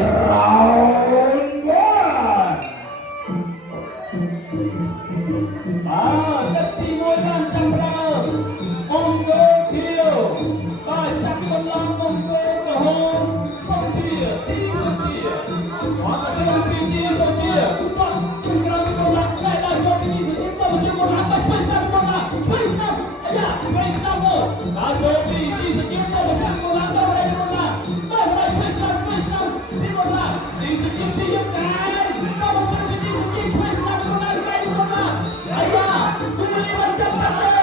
round one ទឹកទី1បានចាប់ផ្ដើមអង្គរខៀវបានចាប់កម្លាំងអង្គរក្រហមសុជាទីសុជាមកចូលពីទីសុជាតោះជាក្រោយមកឡើងតែដល់ចូលពីទីសុជាទៅជាមកឡើងជួយស្ដាប់មកឡើងជួយស្ដាប់អាយ៉ាជួយស្ដាប់មកដល់ចូលពីទីសុជាទៅជាមកឡើងទៅហើយមកឡើងទៅជួយស្ដាប់ពីមកឡើងទីសុជាជាយកតែទៅចូលពីទីសុជាជួយស្ដាប់មកឡើងទៅមកឡើងអាយ៉ាជួយមកចាប់ទៅ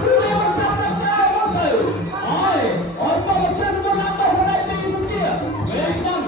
ជួយមកចាប់ទៅមកទៅអូយទៅជាមកឡើងទៅហើយទីសុជាជួយស្ដាប់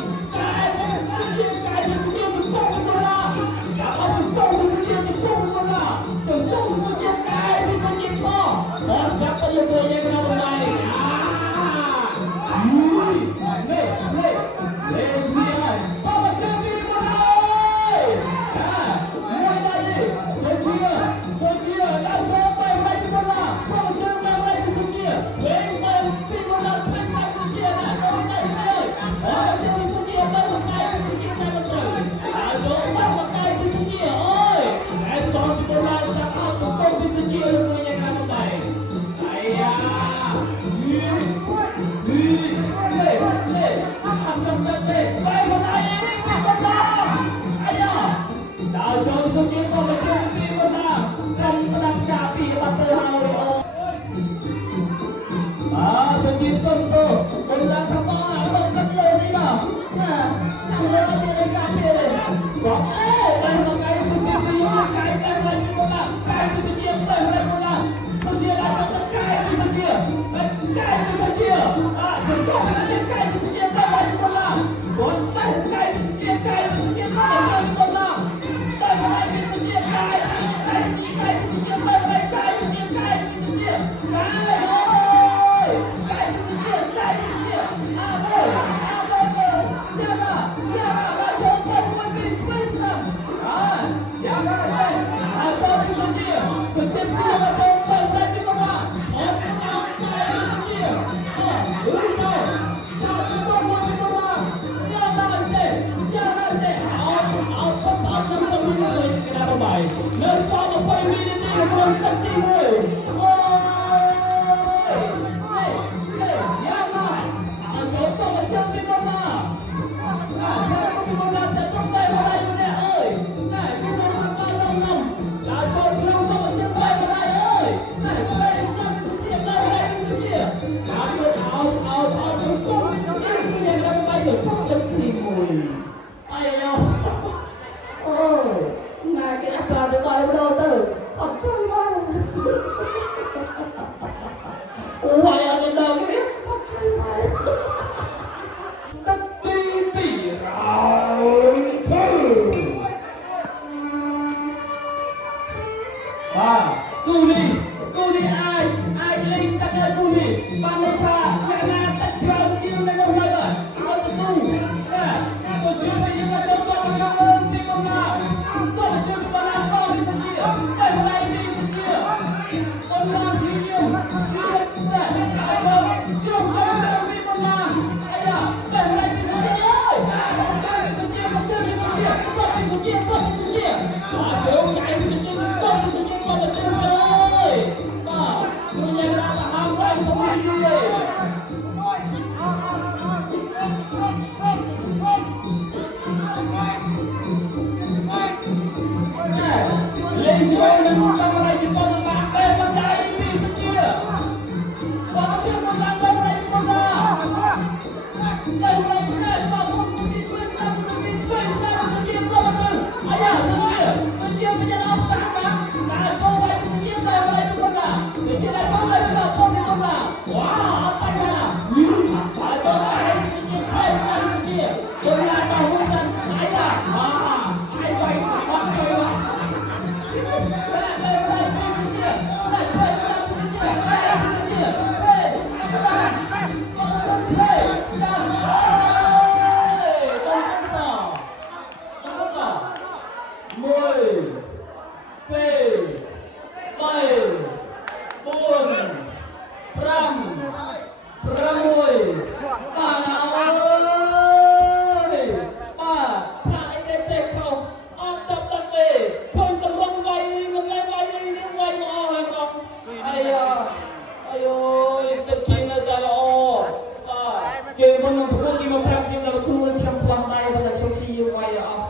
មុននឹងប្រកួតទីមកប្រាប់ខ្ញុំដល់គ្រូខ្ញុំផ្លោះដៃតែខ្ញុំស៊ីវាយអស់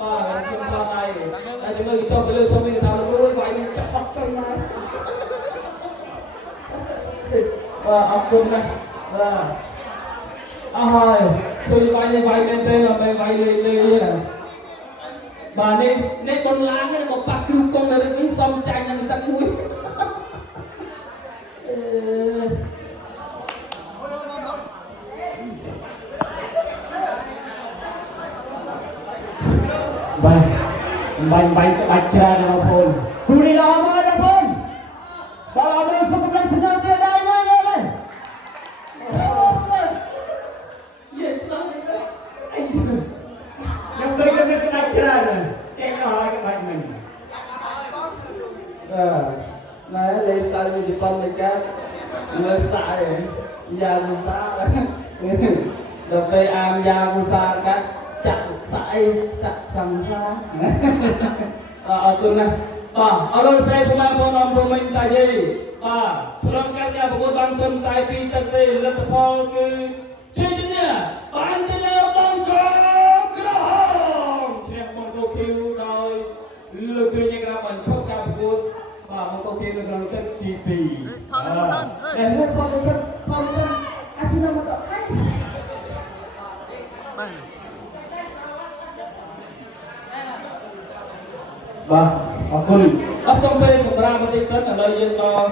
បាទខ្ញុំផ្លោះដៃតែជំនួយចុះទៅលើសុំវិញថាលោកវាយនឹងចាក់ហត់ចុយណាបាទអរគុណណាស់បាទអស់ហើយជួយវាយមែនទេមិនវាយលេងទេបាទនេះបុនឡាងនេះមកប៉ះគ្រូកុំនៅនេះសុំចាញ់នឹងទឹកមួយបាយក្បាច់ច្រើនបងប្អូនគ្រូនេះល្អមកបងប្អូនបាទអរគុណសុខភាពស្នាមទៀតដែរមើលយេស្នាមនេះអីខ្ញុំទៅក្បាច់ច្រើនចេះដល់ក្បាច់មិញណែលេសាយជប៉ុននេះកាលើសាយយ៉ាមុសាដល់ពេលអាមយ៉ាមុសាកាចាក់សាយសាក់កំសាអរគុណណាស់បាទអរគុណស្រីពុកម៉ែបងប្អូនពុំមិញតាយីបាទក្រុមការងារប្រកួតបានត្រឹមតែ2ទឹកទេលទ្ធផលគឺជ័យជំនះបានទៅលើបង្គោលក្រហមឈ្នះបង្គោលឃីវដោយលើកគ្នាក្រៅបញ្ឈប់ការប្រកួតបាទបង្គោលឃីវនៅក្នុងទឹកទី2តែមកផងសិនអាចនឹងមកដល់ហើយបាទអរគុណអរសូមពេលសម្រាប់បន្តិចសិនឥឡូវយើងដល់